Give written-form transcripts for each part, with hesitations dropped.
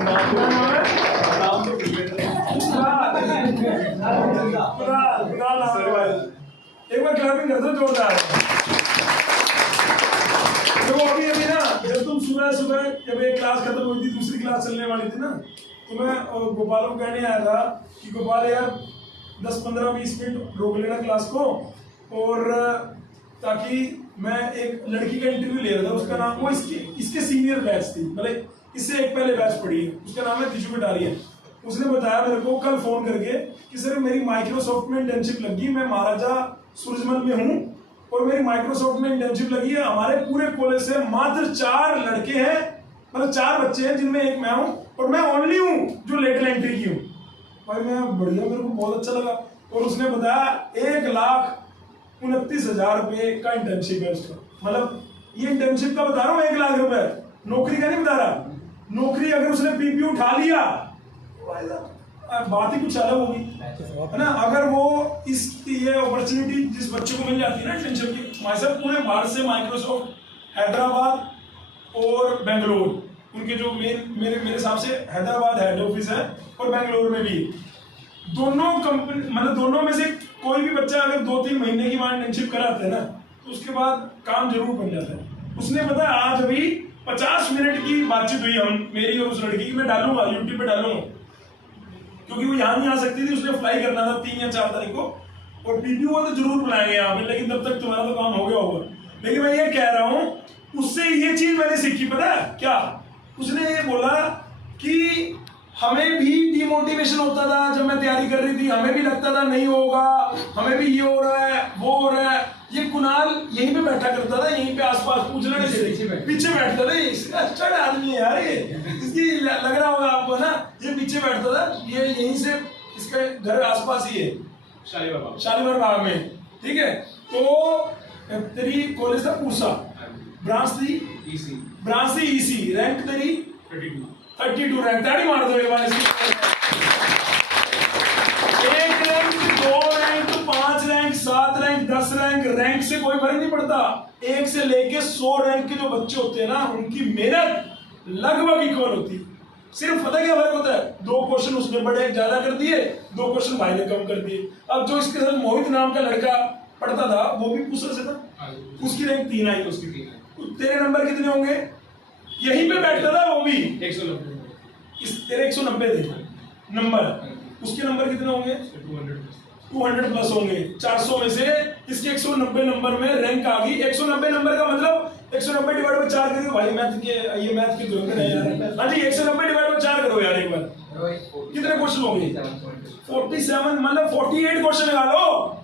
एक बार क्लैपिंग कर दो जोरदार। तो अभी अभी ना जब तुम सुबह सुबह जब एक क्लास खत्म हुई थी दूसरी क्लास चलने वाली थी ना, तो मैं गोपाल को कहने आया था कि गोपाल यार 10-15-20 मिनट रोक लेना क्लास को, और ताकि मैं एक लड़की का इंटरव्यू ले रहा था, उसका नाम वो इसके सीनियर बैच थी, मतलब इससे एक पहले बैच पढ़ी है, उसका नाम है दिशु कटारिया। उसने बताया मेरे को कल फोन करके कि सर मेरी माइक्रोसॉफ्ट में इंटर्नशिप लगी, मैं महाराजा सूरजमल में हूँ और मेरी माइक्रोसॉफ्ट में इंटर्नशिप लगी है। हमारे पूरे कॉलेज से मात्र 4 लड़के हैं, मतलब 4 बच्चे हैं जिनमें एक मैं हूँ, और मैं ओनली हूँ जो लेटरल एंट्री की हूँ। भाई मैं बढ़िया, मेरे को बहुत अच्छा लगा। और उसने बताया 1,29,000 रुपये का इंटर्नशिप है उसका, मतलब ये इंटर्नशिप का बता रहा हूँ 1 लाख रुपए, नौकरी का नहीं बता रहा। नौकरी अगर उसने पीपी उठा लिया बात ही कुछ अलग होगी, है ना। अगर वो ये अपॉर्चुनिटी जिस बच्चे को मिल जाती है ना इंटर्नशिप की, हमारे साथ पूरे भारत से माइक्रोसॉफ्ट हैदराबाद और बेंगलोर, उनके जो मेरे हिसाब से हैदराबाद हेड ऑफिस है और बेंगलोर में भी, दोनों कंपनी मतलब दोनों में से कोई भी बच्चा अगर 2-3 महीने की वहां इंटर्नशिप कराते हैं ना, तो उसके बाद काम जरूर बन जाता है। उसने बताया आज अभी 50 मिनट की बातचीत हुई हम मेरी और उस लड़की की, मैं डालूंगा यूट्यूब पे डालूंगा, क्योंकि वो यहाँ नहीं आ सकती थी, उसने फ्लाई करना था 3 या 4 तारीख को, और पीपीओ तो जरूर बुलाएंगे यहाँ पे, लेकिन तब तक तुम्हारा तो काम हो गया होगा। लेकिन मैं ये कह रहा हूँ उससे ये चीज मैंने सीखी, पता है क्या? उसने ये बोला कि हमें भी डिमोटिवेशन होता था जब मैं तैयारी कर रही थी, हमें भी लगता था नहीं होगा, हमें भी ये हो रहा है वो हो रहा है। ये कुणाल यहीं पे बैठा करता था, यहीं पे आसपास पूछना पीछे बैठता था, इसका अच्छा आदमी है यार ये, इसकी लग रहा होगा आपको ना, ये पीछे बैठता था, ये यहीं से इसका घर आसपास ही है शालीमार बाग में, ठीक है। तो तेरी कॉलेज था पूसा, ब्रांच थी ईसी, रैंक तेरी 32 रैंक, ताड़ी मार दो एक बार इसकी। 1 rank 2 rank 5 rank 7 rank 10 rank से कोई फर्क नहीं पड़ता। 1 से लेके 100 रैंक के जो बच्चे होते हैं ना, उनकी मेहनत लगभग इक्वल होती है। सिर्फ पता क्या फर्क होता है, 2 क्वेश्चन उसने बड़े ज्यादा कर दिए, 2 क्वेश्चन भाई ने कम कर दिए। अब जो इसके साथ मोहित नाम का लड़का पढ़ता था, वो भी पूछा से था, उसकी रैंक 3 आई, उसकी 3 आई। तेरे नंबर कितने होंगे? यहीं पे बैठता था वो भी 190, तेरे 190 थे नंबर, उसके नंबर कितने होंगे? 200 प्लस होंगे। 400 में से इसके 190 नंबर में रैंक आ गई। 190 नंबर का मतलब 190 डिवाइड बाय 4 करो भाई, मैथ के दोगे ना यार। हाँ जी, 190 डिवाइड बाय 4 करो यार एक बार, कितने क्वेश्चन होंगे? 47, मतलब 48 क्वेश्चन लगा लो।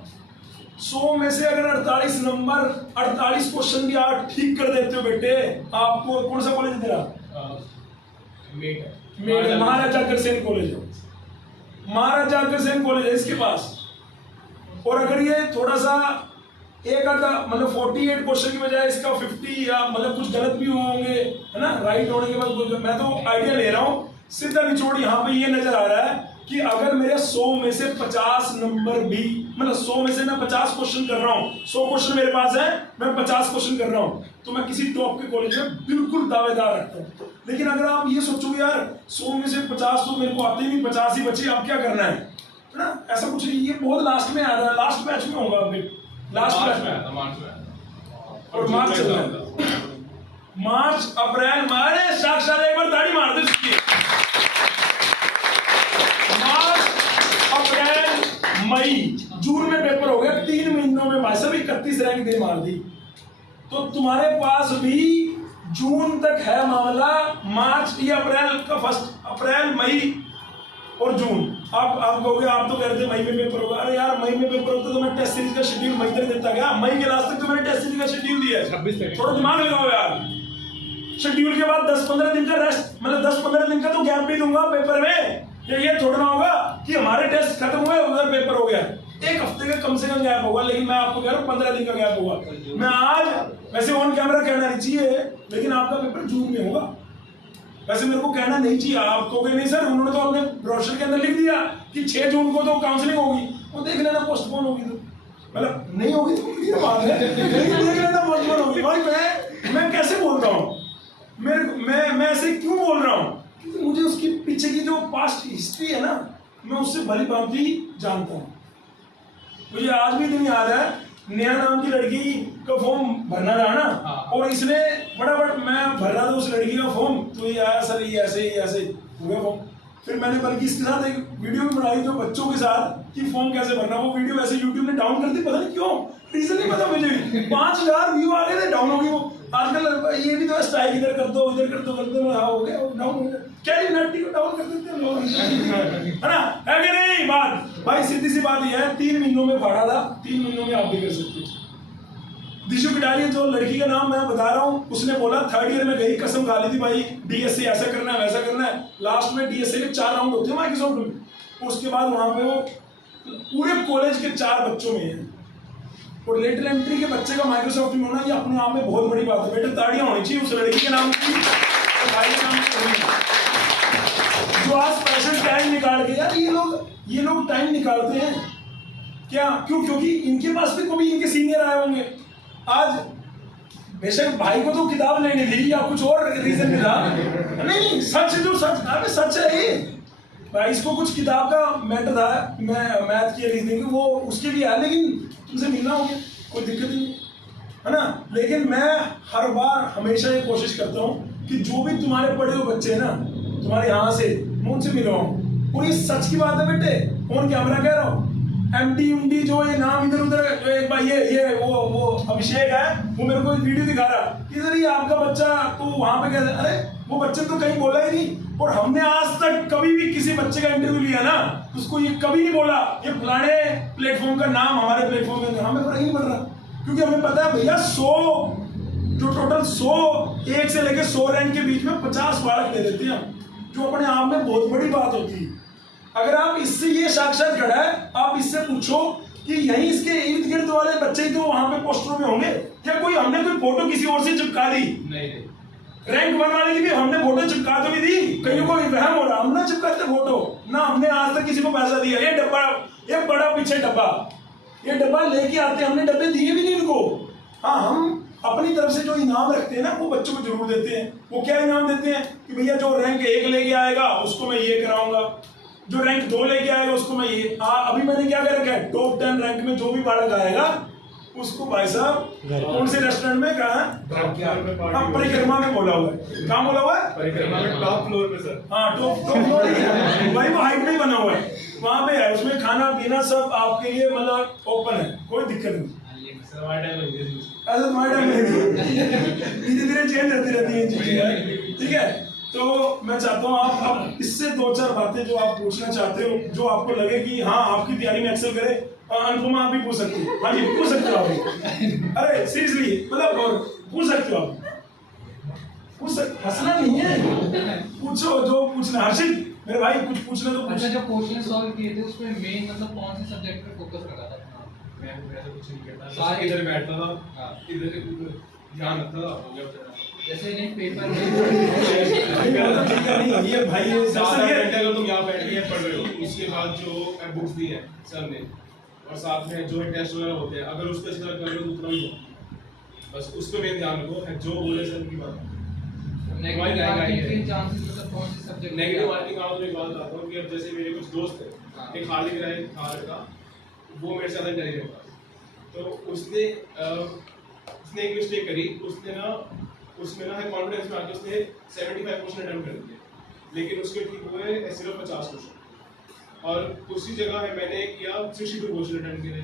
100 में से अगर 48 नंबर 48 क्वेश्चन भी आप ठीक कर देते हो बेटे, आपको कौन सा कॉलेज है तेरा? महाराजा अग्रसेन कॉलेज है, महाराजा अग्रसेन कॉलेज है इसके पास। और अगर ये थोड़ा सा एक आधा मतलब 48 क्वेश्चन की बजाय इसका 50 या मतलब कुछ गलत भी होंगे, है ना, राइट होने के बाद, मैं तो आइडिया ले रहा हूँ, सीधा निचोड़ यहाँ पे ये नजर आ रहा है कि अगर मेरे 100 में से 50 नंबर भी, मतलब 100 में से मैं 50 क्वेश्चन कर रहा हूँ, 100 क्वेश्चन मेरे पास है, मैं 50 क्वेश्चन कर रहा हूँ, तो मैं किसी टॉप के कॉलेज में बिल्कुल दावेदार रखता हूँ। लेकिन अगर आप ये सोचोगे यार 100 में से 50 तो मेरे को आते ही नहीं, 50 ही बचे, अब क्या करना है ना, ऐसा कुछ नहीं। ये बहुत लास्ट में आ रहा है, लास्ट बैच में होगा, अभी लास्ट बैच में और मार्च चल रहा है, मार्च अप्रैल, मारे साक्षात एक बार ताड़ी मार दो इसकी। मई जून में पेपर हो गया, 3 महीनों में भाई साहब 31 रैंक दे मार दी। तो तुम्हारे पास भी जून तक है मामला, मार्च या अप्रैल का फर्स्ट, अप्रैल मई और जून। आप कहोगे आप तो कह रहे थे मई में पेपर होगा, अरे यार मई में पेपर होता तो मैं टेस्ट सीरीज का शेड्यूल मई तक देता गया, मई के लास्ट तक तो मैंने टेस्ट सीरीज का शेड्यूल दिया है, थोड़ा दिमाग लगाओ यार। शेड्यूल के बाद 10-15 दिन का रेस्ट, मतलब 10-15 दिन का तो गैप भी दूंगा पेपर में, ये थोड़ा ना होगा कि हमारे टेस्ट खत्म हुए उधर पेपर हो गया। 1 हफ्ते का कम से कम गैप होगा, लेकिन मैं आपको कह रहा हूँ 15 दिन का गैप होगा। मैं आज वैसे ऑन कैमरा कहना नहीं चाहिए, लेकिन आपका पेपर जून में होगा। वैसे मेरे को कहना नहीं चाहिए, आप कहोगे नहीं सर उन्होंने तो अपने ब्रोशर के अंदर लिख दिया कि 6 जून को तो काउंसलिंग होगी, वो देख लेना पोस्टपोन होगी, तो मतलब नहीं होगी तो ये बात है, देख लेना पोस्टपोन होगी। भाई मैं कैसे बोल रहा हूँ, मैं ऐसे क्यों बोल रहा हूँ, क्योंकि मुझे उसकी पीछे की जो पास्ट हिस्ट्री है ना, मैं उससे भली भांति जानता हूँ। मुझे आज भी दिन याद है, नेहा नाम की लड़की का फॉर्म भरना रहा ना, और इसने फटाफट, मैं भर रहा था उस लड़की का फॉर्म, तो ये आया सर ये ऐसे हो गया फॉर्म। फिर मैंने बल्कि इसके साथ एक वीडियो भी बनाई जो बच्चों के साथ कि फॉर्म कैसे भरना। वो वीडियो ऐसे यूट्यूब ने डाउन कर दी, पता नहीं क्यों, रीजन नहीं पता मुझे। 5000 व्यू आ गए थे, डाउन हो गई वो। आजकल ये भी तो स्टाइल इधर कर दो उधर कर दो करते हो गया, डाउन हो गया। क्या यूनिटी को डाउन कर देते हैं लोग, है ना, है कि नहीं बात भाई? सीधी सी बात ये है, 3 महीनों में फाड़ा था, 3 महीनों में आप भी कर सकते हो। दिशु कटारिया जो लड़की का नाम मैं बता रहा हूँ, उसने बोला 3rd ईयर में गई, कसम खा ली थी भाई डीएससी ऐसा करना है वैसा करना है। लास्ट में डीएससी के 4 राउंड होते हैं माइक्रोसॉफ्ट में, उसके बाद वहां पे वो पूरे कॉलेज के 4 बच्चों में है। और लेटर एंट्री के बच्चे का माइक्रोसॉफ्ट में होना, ये अपने आप में बहुत बड़ी बात है। बेटे ताड़ियां होनी चाहिए उस लड़की के नाम की और भाई के नाम की, जो आज स्पेशल टाइम निकाल के, यार ये लोग टाइम निकालते हैं क्या? क्यों? क्योंकि इनके पास भी कभी इनके सीनियर आए होंगे। आज बेशक भाई को तो किताब लेनी थी या कुछ और रीजन भी था, नहीं सच जो सच अबे सच है ये भाई। इसको कुछ किताब का मैटर था, मैं मैथ की रीजनिंग वो उसके लिए है, लेकिन तुमसे मिलना हो गया, कोई दिक्कत नहीं है ना। लेकिन मैं हर बार हमेशा ये कोशिश करता हूँ कि जो भी तुम्हारे पढ़े हुए बच्चे हैं ना, तुम्हारे यहाँ से, मैं उनसे मिलवाऊँ। और ये सच की बात है बेटे, फोन कैमरा कह रहा हूँ। एमडी जो ये नाम इधर उधर, जो एक बार ये वो अभिषेक है, वो मेरे को वीडियो दिखा रहा कि सर ये आपका बच्चा तो वहां पे कैसे, अरे वो बच्चे तो कहीं बोला ही नहीं। और हमने आज तक कभी भी किसी बच्चे का इंटरव्यू लिया ना, उसको ये कभी नहीं बोला ये फलाने प्लेटफॉर्म का नाम हमारे प्लेटफॉर्म में, हमें फर्क नहीं पड़ रहा, क्योंकि हमें पता है भैया 100 जो टोटल 100 1 से लेकर 100 रैंक के बीच में 50 बालक ले देते हैं, जो अपने आप में बहुत बड़ी बात होती है। अगर आप इससे ये साक्षात खड़ा है, आप इससे पूछो कि यहीं इसके इर्द गिर्द वाले बच्चे ही तो वहां पे पोस्टरों में होंगे क्या? हमने कोई फोटो किसी और से चिपका दी? नहीं। रैंक 1 वाले की भी हमने फोटो चिपका तो नहीं दी, कईयों को वहम हो रहा, हम ना चिपकाते फोटो ना, हमने आज तक किसी को पैसा दिया। ये डब्बा, ये बड़ा पीछे डब्बा, ये डब्बा लेके आते, हमने डब्बे दिए भी नहीं इनको। हाँ, हम अपनी तरफ से जो इनाम रखते हैं ना, वो बच्चों को जरूर देते हैं। वो क्या इनाम देते हैं कि भैया जो रैंक 1 लेके आएगा उसको मैं ये कराऊंगा, जो रैंक 2 लेके आएगा उसको मैं ये। अभी मैंने क्या कर रखा है, टॉप 10 रैंक में जो भी बालक आएगा उसको भाई साहब कौन से रेस्टोरेंट में कहा है, परिक्रमा में बोला हुआ है। कहाँ बोला हुआ है? परिक्रमा में टॉप फ्लोर पे सर। हाँ, टॉप फ्लोर ही भाई, वो हाइट में ही बना हुआ है, वहाँ पे है। उसमें खाना पीना सब आपके लिए मतलब ओपन है, कोई दिक्कत नहीं। ऐसा तुम्हारे टाइम में धीरे धीरे चेंज होती रहती है चीजें, ठीक है। तो मैं चाहता हूँ आप इससे 2-4 बातें जो आप पूछना चाहते हो, जो आपको लगे कि हाँ आपकी तैयारी में एक्सेल करे। अनुपमा आप भी पूछ सकते हो, हाँ जी पूछ सकते हो आप। अरे सीरियसली मतलब पूछ सकते हो आप, हंसना नहीं है, पूछो जो पूछना। हर्षित मेरे भाई कुछ पूछना तो पूछ। जो क्वेश्चन सॉल्व किए थे उसमें मेन मतलब कौन से सब्जेक्ट पे फोकस रखा था? मैं वैसे कुछ नहीं करता, सारे इधर बैठता था, इधर ध्यान रखता था। जैसे नहीं पेपर में नहीं ये भाई अगर तुम यहाँ बैठ के पढ़ रहे हो, उसके बाद जो बुक्स दी है सर ने, और साथ में जो है टेस्ट वगैरह होते हैं, अगर उसको अच्छी तरह कर रहे हो तो उतना ही हो, बस उस पर मेन ध्यान रखो। जो बोले सर की बात। नेगेटिव मार्किंग आउट में बात आता हूँ कि अब जैसे मेरे कुछ दोस्त हैं, एक खालिद था लड़का, वो मेरे से ज़्यादा इंटेलिजेंट था, तो उसने एक मिस्टेक करी। उसमें ना कॉन्फिडेंस में आके उसने 75% अटेम्प्ट कर दिए, लेकिन उसके ठीक हुए सिर्फ 50 क्वेश्चन। और उसी जगह है मैंने किया 62 क्वेश्चन अटेम्प्ट किए,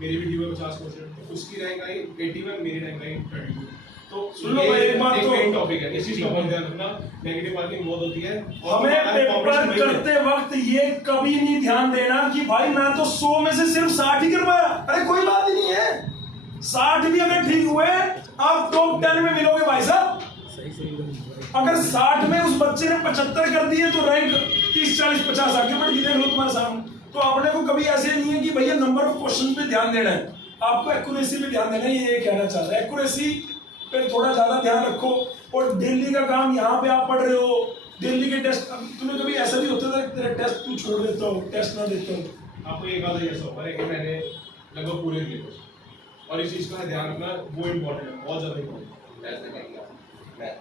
मेरी भी ठीक हुए 50 क्वेश्चन, तो उसकी रैंक आई 81, मेरी रैंक आई 32। तो सुन लो एक बात, तो मेन टॉपिक है, इस चीज का बहुत ध्यान रखना। नेगेटिव मार्किंग बहुत होती है, हमें पेपर करते वक्त ये कभी नहीं ध्यान देना कि भाई मैं तो 100 में से सिर्फ 60 ही करवाया। अरे कोई बात ही नहीं है, 60 भी अगर ठीक हुए आप टॉप 10 में मिलोगे भाई साहब। अगर 60 में उस बच्चे ने 75 कर दिए तो रैंक 30, 40, 50 आगे बढ़ गई, देख लो तुम्हारे सामने। तो आपने को कभी ऐसे नहीं है कि भैया नंबर ऑफ क्वेश्चन पे ध्यान देना है, आपको एक्यूरेसी पे ध्यान देना है। ये कहना चाहता है, एक्यूरेसी पे थोड़ा ज्यादा ध्यान रखो। और दिल्ली का काम, यहाँ पे आप पढ़ रहे हो, दिल्ली के टेस्ट, तुम्हें कभी ऐसा भी होता था तेरा टेस्ट तू छोड़ देता हो, टेस्ट ना देता हो? आपको एक बात ऐसा होगा कि मैंने लगभग पूरे लिए, और इस चीज़ का ध्यान रखना वो इम्पोर्टेंट है, बहुत ज़्यादा इम्पोर्टेंट है।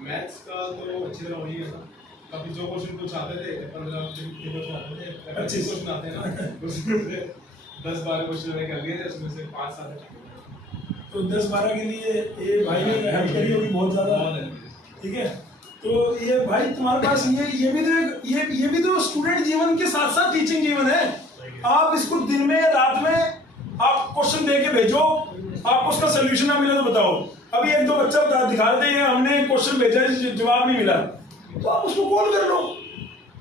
मैथ्स का तो अच्छी तरह हो ही गया था, कभी जो क्वेश्चन कुछ आते थे 15 क्वेश्चन आते थे 25 क्वेश्चन आते हैं ना उसमें से 10-12 क्वेश्चन मैंने कर लिए थे, उसमें से 5-7 तो 10-12 के लिए ये भाई ने हेल्प करी होगी बहुत ज़्यादा, ठीक है। तो ये भाई तुम्हारे पास ये भी तो स्टूडेंट जीवन के साथ साथ टीचिंग जीवन है। आप इसको दिन में रात में आप क्वेश्चन दे के भेजो, आपको उसका सोल्यूशन ना मिले तो बताओ। अभी एक दो बच्चा दिखा देते हैं हमने क्वेश्चन भेजा जवाब नहीं मिला, तो आप उसको कॉल कर लो।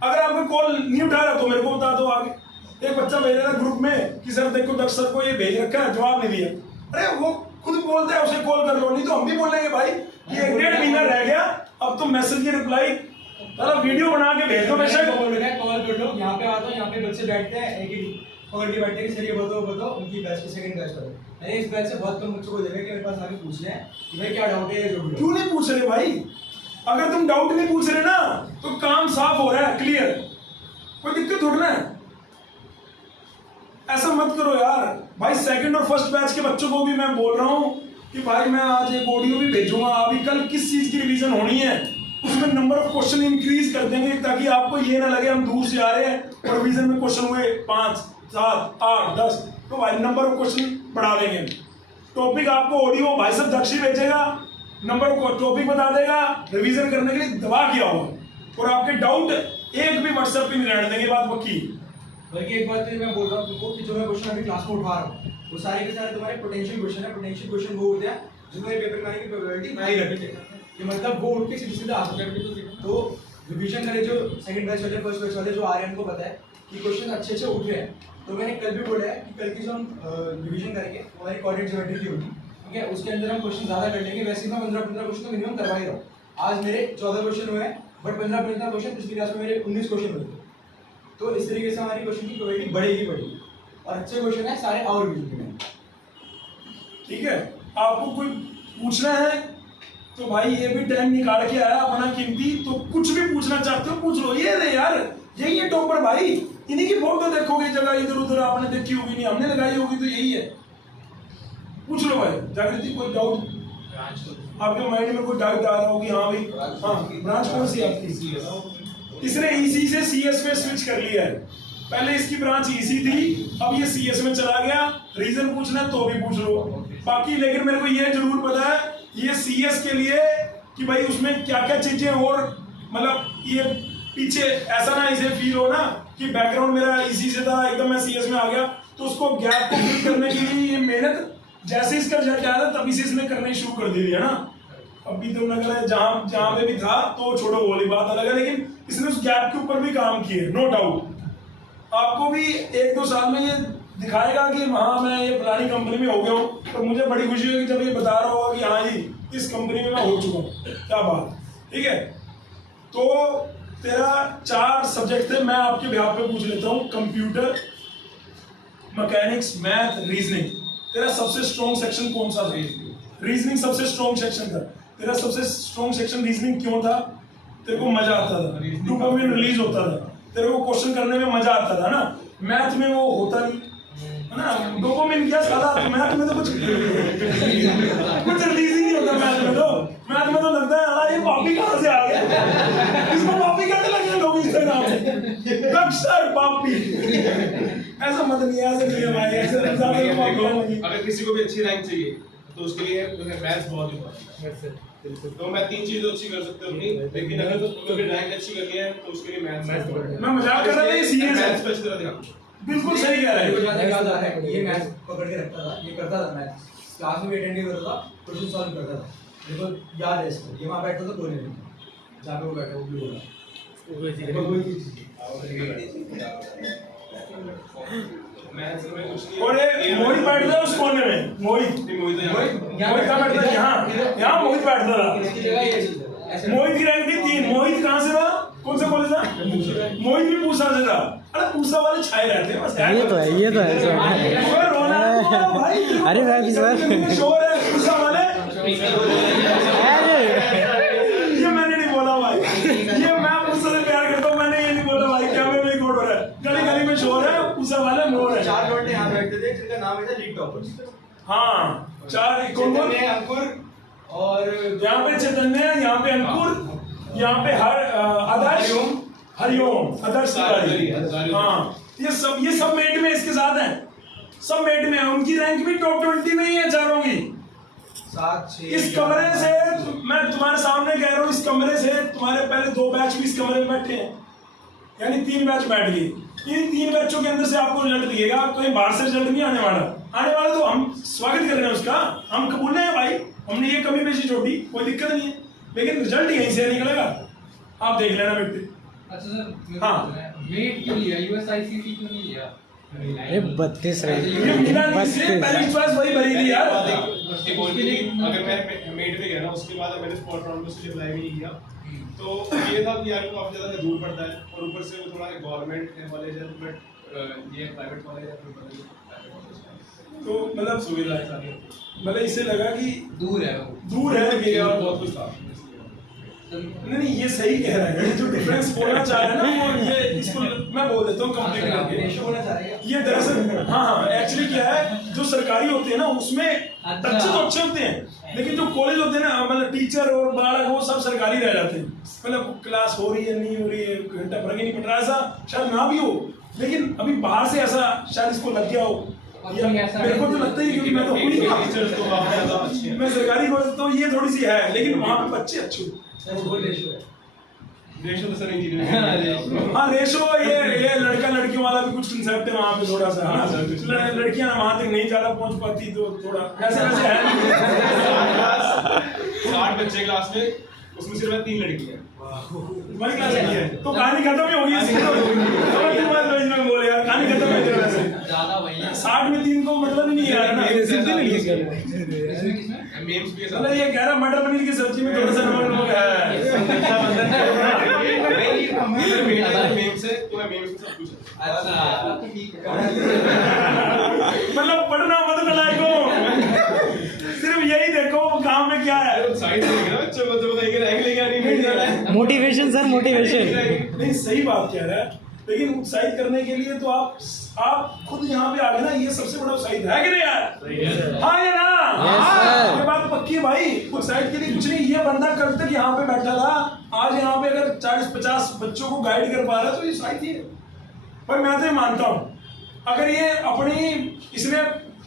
अगर आपको कॉल नहीं उठा रहा तो मेरे को बता दो आगे। एक बच्चा भेज रहा था ग्रुप में कि सर देखो दक्ष सर को ये भेज रखा है, जवाब नहीं दिया। अरे वो खुद बोलता है उसे कॉल कर लो, नहीं तो हम भी बोलेंगे भाई कि 1.5 महीना रह गया, अब तो मैसेज की रिप्लाई वीडियो बना के भेज दो। बेशक कॉल कर लो, यहाँ पे आता हूँ, यहाँ पे बच्चे बैठते हैं एक ही पकड़ के बैठते हैं कि सर ये बताओ उनकी बैच की सेकंड बैच करो। मैंने इस बैच से बहुत कम बच्चों को देखा कि मेरे पास आके पूछ रहे हैं कि भाई क्या डाउट है, जो क्यों नहीं पूछ रहे भाई? अगर तुम डाउट नहीं पूछ रहे ना तो काम साफ हो रहा है, क्लियर, कोई दिक्कत थोड़ी ना है। ऐसा मत करो यार भाई। सेकंड और फर्स्ट बैच के बच्चों को भी मैं बोल रहा हूँ कि भाई मैं आज एक ऑडियो भी भेजूंगा, अभी कल किस चीज की रिवीजन होनी है उसमें नंबर ऑफ क्वेश्चन इंक्रीज कर देंगे, ताकि आपको ये ना लगे हम दूर से आ रहे हैं और रिवीजन में क्वेश्चन हुए 5, 7, 8, 10, तो भाई नंबर ऑफ क्वेश्चन बढ़ा देंगे। टॉपिक आपको ऑडियो भाई साहब दक्षी भेजेगा, नंबर ऑफ टॉपिक बता देगा, रिवीजन करने के लिए दबा किया होगा, और आपके डाउट एक भी व्हाट्सएप पे नहीं रहने देंगे, बात पक्की। बल्कि एक बात मैं बोल रहा हूँ तुमको कि जो मैं क्वेश्चन अभी क्लास में उठा रहा हूँ वो सारे के सारे तुम्हारे पोटेंशियल क्वेश्चन है। पोटेंशियल क्वेश्चन वो होते हैं जो तुम्हारे पेपर में आने की प्रोबेबिलिटी हाई रखते हैं, कि मतलब वो उठ के सीधे सीधे आ सकते हैं। तो रिवीजन करे जो सेकंड बैच वाले फर्स्ट बैच वाले जो आ रहे हैं उनको पता है कि क्वेश्चन अच्छे अच्छे उठ रहे हैं। तो मैंने कल भी बोला है कि कल की जो हम रिवीजन करेंगे हमारी कोऑर्डिनेट ज्योमेट्री की होगी, ठीक है, उसके अंदर हम क्वेश्चन ज़्यादा कर लेंगे। वैसे मैं 15 क्वेश्चन तो मिनिमम करवा ही रहा हूँ। आज मेरे 14 क्वेश्चन हुए हैं, बट 15 क्वेश्चन पिछली क्लास में मेरे 19 क्वेश्चन हुए थे। तो इस तरीके से हमारी क्वेश्चन की प्रोबेबिलिटी बढ़ेगी और अच्छे क्वेश्चन है सारे और रिवीजन में, ठीक है। आपको कोई पूछना है तो भाई ये भी टाइम निकाल के आया अपना कीमती, तो कुछ भी पूछना चाहते हो पूछ लो। ये नहीं यार, यही है टॉपर भाई, इन्हीं की फोटो देखोगे जगह इधर उधर आपने देखी होगी नहीं हमने लगाई होगी, तो यही है। पूछ लो भाई जागृति, कोई डाउट आपके माइंड में कोई डाउट आ रहा होगी? हाँ भाई, हाँ ब्रांच कौन सी आपकी? इसने ईसी से सीएस में स्विच कर लिया है। पहले इसकी ब्रांच ईसी थी, अब ये सीएस में चला गया। रीजन पूछना तो भी पूछ लो बाकी, लेकिन मेरे को ये जरूर पता है ये सीएस के लिए कि भाई उसमें क्या क्या चीजें, और मतलब ये पीछे ऐसा ना इसे फील हो ना कि बैकग्राउंड मेरा इसी से था एकदम मैं सीएस में आ गया, तो उसको गैप को फिल करने के लिए ये मेहनत जैसे इसका रिजल्ट आया था तभी से इसने करनी शुरू कर दी है ना। अभी तो नगर है जहाँ पे भी था तो छोड़ो वाली बात अलग है, लेकिन इसने उस गैप के ऊपर भी काम किए, नो डाउट। आपको भी 1-2 साल में ये दिखाएगा कि हाँ मैं ये फलानी कंपनी में हो गया हूँ, तो मुझे बड़ी खुशी होगी जब ये बता रहा होगा कि हाँ जी इस कंपनी में मैं हो चुका हूँ, क्या बात, ठीक है। तो तेरा 4 सब्जेक्ट थे, मैं आपके बिहाफ पे पूछ लेता हूँ। Computer, mechanics, math, reasoning. तेरा सबसे स्ट्रॉन्ग सेक्शन कौन सा था? रीजनिंग सबसे स्ट्रॉन्ग सेक्शन था। तेरा सबसे स्ट्रॉन्ग सेक्शन रीजनिंग क्यों था? तेरे को मजा आता था, डोपामिन रिलीज होता था, तेरे को क्वेश्चन करने में मजा आता था ना। मैथ में वो होता नहीं है ना, डोपामिन क्या साला, तो मैथ में तो कुछ रिलीज ही नहीं होता। मैथ में तो लगता है अरे ये पापी कहाँ से आ गया, इसको पापी कहने लगे लोग इसके नाम से, अक्सर पापी। ऐसा मत नहीं, ऐसे नहीं है भाई, ऐसे अगर किसी को भी अच्छी रैंक चाहिए तो उसके लिए मैथ्स बहुत इंपॉर्टेंट है। तो मैं 3 चीजें अच्छी कर सकते हो अपनी, लेकिन अगर तो तुम्हें रैंक अच्छी करनी है तो उसके लिए मैथ्स। मैं मजाक कर रहा था, ये सीरियस है, मैथ्स पे अच्छी तरह ध्यान। बिल्कुल सही कह रहा है। ये मैथ्स पकड़ के रखता था, ये करता था, मैथ्स क्लास में भी अटेंड करता था, क्वेश्चन सॉल्व करता था। देखो याद है इसको, ये वहाँ बैठता था कोने में, जहाँ पे वो बैठा वो भी बोला मैथ्स में कुछ नहीं। और मोहित बैठता था उस कोने में, मोहित कहाँ बैठता था? यहाँ मोहित बैठता था। मोहित की रैंक थी 3। मोहित कहाँ से था, कौन सा कॉलेज था? मोहित भी पूसा से था। अरे पूसा वाले छाए रहते हैं बस। ये तो है रोना भाई, अरे भाई शोर है पूसा वाले। ये मैंने नहीं बोला भाई, ये मैं पूसा से प्यार करता हूँ, मैंने ये नहीं बोला भाई। क्या में रिकॉर्ड हो रहा है, गली गली में शोर है, पूसा वाले मोर है। 4 लौंडे यहाँ बैठते थे जिनका नाम है लीग टॉपर्स। हाँ 4 कौन? अंकुर और यहाँ पे चैतन्य, यहाँ पे अंकुर, यहाँ पे आदर्श हरिओम आदर्श तिवारी, हाँ ये सब मेट में इसके साथ हैं, सब मेट में है, उनकी रैंक भी टॉप 20 में ही है चारों की। 7-6 इस कमरे से मैं तुम्हारे सामने कह रहा हूँ, इस कमरे से तुम्हारे पहले 2 बैच भी इस कमरे में बैठे हैं, यानी 3 बैच बैठ गए। इन 3 बैचों के अंदर से आपको रिजल्ट दिखेगा, कहीं बाहर से रिजल्ट नहीं आने वाला तो हम स्वागत कर रहे हैं उसका, हम कबूल रहे हैं भाई, हमने ये कमी पेशी छोड़ी, कोई दिक्कत नहीं है, लेकिन रिजल्ट यहीं से निकलेगा, आप देख लेना बेटे। अच्छा सर, हाँ। मेट क्यों लिया, यूएसआईसीटी क्यों नहीं लिया? अरे 32 ये मिला नहीं, इसलिए पहली चॉइस वही भरी थी यार। उसके बोल के अगर मैं मेड पे गया ना, उसके बाद मैंने स्पॉट राउंड में उससे अप्लाई भी नहीं किया, तो ये था कि यार वो काफी ज्यादा दूर पड़ता है और ऊपर से वो थोड़ा गवर्नमेंट कॉलेज है, बट ये प्राइवेट कॉलेज है, तो मतलब सुविधा है सारी, मतलब इससे लगा कि दूर है वो। दूर है मेरे और बहुत कुछ था। नहीं ये सही कह रहा है, ये जो डिफरेंस बोलना चाह रहा है ना वो ये इसको मैं बोल देता हूँ कंप्लीट करके। रेशियो होना चाह रहे हैं ये दरअसल हाँ एक्चुअली क्या है, जो सरकारी होते हैं ना उसमें बच्चे तो अच्छे होते हैं, लेकिन जो कॉलेज होते हैं ना मतलब टीचर और बालक वो सब सरकारी रह जाते हैं, मतलब क्लास हो रही है नहीं हो रही है घंटा फर्क ही नहीं पड़ रहा, ऐसा शायद ना भी हो, लेकिन अभी बाहर से ऐसा शायद इसको लग गया हो, मेरे को तो लगता ही क्योंकि मैं तो खुद मैं सरकारी कॉलेज तो ये थोड़ी सी है, लेकिन वहाँ पे बच्चे अच्छे हो। रेशो तो सर इंजीनियरिंग, हाँ रेशो ये लड़का लड़कियों वाला भी कुछ कंसेप्ट है वहाँ पे थोड़ा सा, हाँ लड़कियां वहाँ तक नहीं ज्यादा पहुँच पाती तो थोड़ा ऐसे वैसे है। 60 बच्चे क्लास में, उसमें सिर्फ 3 लड़कियां, तुम्हारी क्लास है तो कहानी खत्म ही होगी इसकी, तो बोले यार कहानी खत्म है तेरा वैसे, ज्यादा वही है। 60 में 3 को मतलब ही नहीं यार ना, मेम्स भी है मतलब ये कह रहा मटर पनीर की सब्जी में थोड़ा सा नमक है। मेम्स है तो मैं मेम्स में सब कुछ है। अच्छा तो ठीक है। मतलब पढ़ना मत को सिर्फ यही देखो काम में क्या है। साइड से ना बच्चों को तो बताइए रैंक लेके आनी नहीं जाना है, मोटिवेशन सर, मोटिवेशन। नहीं सही बात कह रहा है, लेकिन उत्साहित करने के लिए तो आप खुद यहाँ पे आ गए ना, ये सबसे बड़ा उत्साहित है कि नहीं यार? हाँ या ना? ये बात पक्की है भाई, उत्साहित के लिए कुछ नहीं, ये बंदा कल तक यहाँ पे बैठा था, आज यहाँ पे अगर 40-50 बच्चों को गाइड कर पा रहा है तो ये उत्साहित ही है। पर मैं तो ये मानता हूँ अगर ये अपनी इसने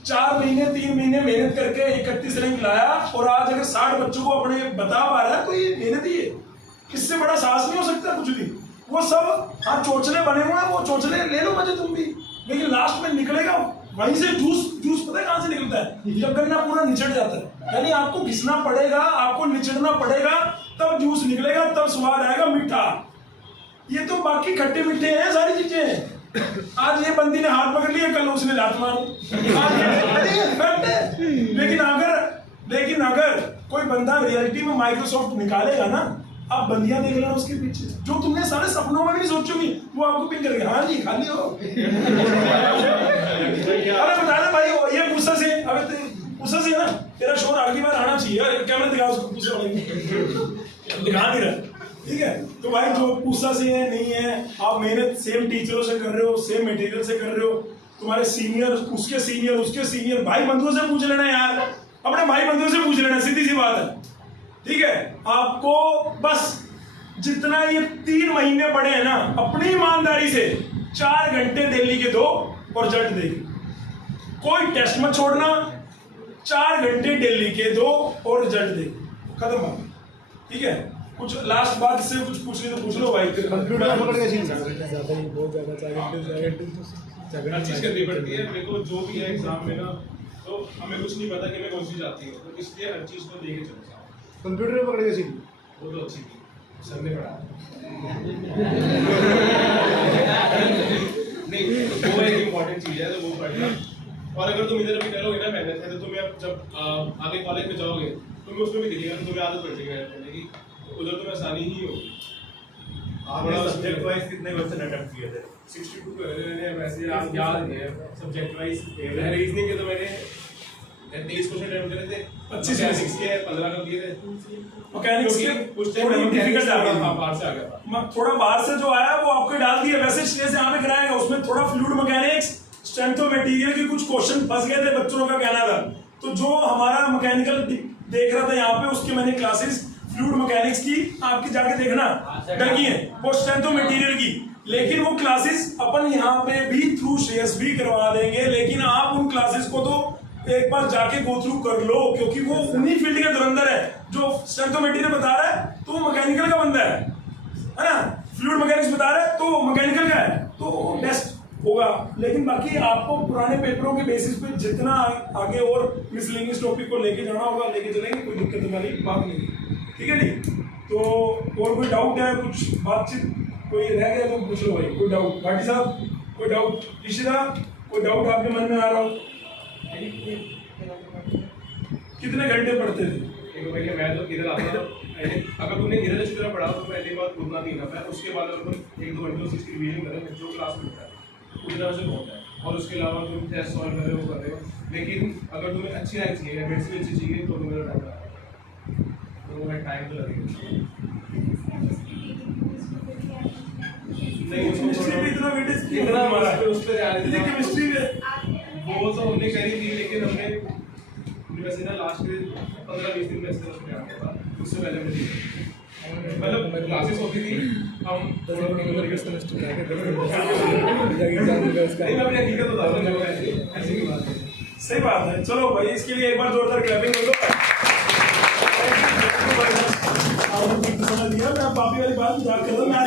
4 महीने 3 महीने मेहनत करके 31 रैंक लाया और आज अगर 60 बच्चों को अपने बता पा रहा है तो ये मेहनत ही है, इससे बड़ा साहस नहीं हो सकता कुछ भी। वो सब हाँ चोचले बने हुए हैं, वो चोचले ले लो मजे तुम भी, लेकिन लास्ट में निकलेगा वहीं से जूस पता है कहाँ से निकलता है, जब गन्ना पूरा निचट जाता है, यानी आपको घिसना पड़ेगा, आपको निचड़ना पड़ेगा, तब जूस निकलेगा, तब स्वाद आएगा मीठा। ये तो बाकी खट्टे मीठे हैं सारी चीजें। आज ये बंदी ने हाथ पकड़ लिया, कल उसने लात मारी, लेकिन अगर कोई बंदा रियलिटी में माइक्रोसॉफ्ट निकालेगा ना, आप बंदियां देख लेना उसके पीछे, जो तुमने सारे सपनों में भी नहीं सोचोगी वो आपको पिन करेगा, हाँ जी खाली हो। अरे बता दे भाई ये गुस्सा से, अबे गुस्सा से ना तेरा शोर अगली बार आना चाहिए, कैमरा दिखा उसको, गुस्से वाले दिखा नहीं रहा, ठीक है? तो भाई जो गुस्सा से है नहीं है, आप मेहनत सेम टीचरों से कर रहे हो, सेम मटेरियल से कर रहे हो, तुम्हारे सीनियर उसके सीनियर भाई बंधुओं से पूछ लेना यार, अपने भाई बंधुओं से पूछ लेना, सीधी सी बात है, ठीक है? आपको बस जितना ये 3 महीने पड़े हैं ना, अपनी ईमानदारी से 4 घंटे दिल्ली के दो और रिजल्ट देखिए, कोई टेस्ट मत छोड़ना, 4 घंटे दिल्ली के दो और रिजल्ट देखिए, खत्म बात, ठीक है? कुछ लास्ट बात से कुछ पूछनी तो पूछ लो भाई। कंप्यूटर पकड़ के सीन हर चीज करनी पड़ती है, मेरे को जो भी है एग्जाम में ना, तो हमें कुछ नहीं पता कि मैं कौन सी जाती हूँ, तो इसलिए हर चीज को लेके चलता हूँ। कंप्यूटर में पकड़ के सीन वो तो अच्छी थी, सर ने पढ़ा नहीं, वो एक इम्पोर्टेंट चीज है, तो वो पढ़ना। और अगर तुम इधर अभी करोगे ना मेहनत है, तो तुम्हें अब जब आगे कॉलेज में जाओगे तुम्हें उसमें भी दिखेगा, तो तुम्हें आदत पड़ जाएगी मेहनत करने की, तो उधर तुम्हें आसानी ही होगी। आपने सब्जेक्ट वाइज कितने क्वेश्चन अटेम्प्ट किए थे? 62 मैंने वैसे याद नहीं है सब्जेक्ट वाइज, रीजनिंग के तो मैंने 23 क्वेश्चन अटेम्प्ट करे थे, 25 में 6 के 15 कर दिए थे। मैकेनिक्स के कुछ टाइम में डिफिकल्ट आ गया, बाहर से आ गया था, थोड़ा बाहर से जो आया वो आपको डाल दिया, वैसे स्टेज यहाँ पे कराएगा, उसमें थोड़ा fluid mechanics, strength of material के कुछ क्वेश्चन फंस गए थे, बच्चों का कहना था, तो जो हमारा मैकेनिकल देख रहा था यहाँ पे, उसके मैंने क्लासेस फ्लूइड मैकेनिक्स की आपकी जाके देखना डगी है वो स्ट्रेंथ ऑफ मटेरियल की, लेकिन वो क्लासेस अपन यहाँ पे भी थ्रू श्रेयस भी करवा देंगे, लेकिन आप उन क्लासेस को तो एक बार जाके गो थ्रू कर लो, क्योंकि वो उन्हीं फील्ड के धुरंधर है। जो स्ट्रेंथ ऑफ मटेरियल बता रहा है तो वो मैकेनिकल का बंदा है ना, फ्लूइड मैकेनिक्स बता रहा है तो मैकेनिकल का है, तो बेस्ट होगा। लेकिन बाकी आपको पुराने पेपरों के बेसिस पे जितना आगे और मिसलेनियस टॉपिक को लेके जाना होगा लेके चलेंगे, कोई दिक्कत वाली बात नहीं, ठीक है जी। तो और कोई डाउट है, कुछ बातचीत कोई रह गया तो पूछ लो भाई, कोई डाउट भाटी साहब, कोई डाउट ऋषिदा, कोई डाउट आपके मन में आ रहा हो? कितने घंटे पढ़ते थे? देखो भैया मैं तो इधर आता था, अगर तुमने इधर अच्छी तरह पढ़ा तो पहली बार घूमना नहीं था, उसके बाद अगर तुम 1-2 घंटे उसकी रिवीजन करें जो क्लास में होता है उस तरह से बहुत है, और उसके अलावा तुम टेस्ट सॉल्व कर रहे हो कर रहे हो, लेकिन अगर तुम्हें अच्छी रैंक चाहिए, मेडिसिन अच्छी चाहिए तो तुम्हें टाइम लगेगा, तो तुम्हें टाइम तो लगेगा। नहीं केमिस्ट्री भी इतना वेटेज क्यों इतना हमारा है? उस पर यार केमिस्ट्री में वो तो हमने करी थी, लेकिन हमने वैसे ना लास्ट के 15-20 दिन में ऐसे उसमें आ गया था, उससे पहले मुझे मतलब क्लासेस होती थी, हम थोड़ा सेमेस्टर नहीं मैं अपनी हकीकत बता रहा हूँ, ऐसी की बात है। सही बात है। चलो भाई इसके लिए एक बार जोरदार क्लैपिंग कर दो। आपने ठीक समझ लिया, मैं पापी वाली बात मजाक कर रहा हूँ, मैं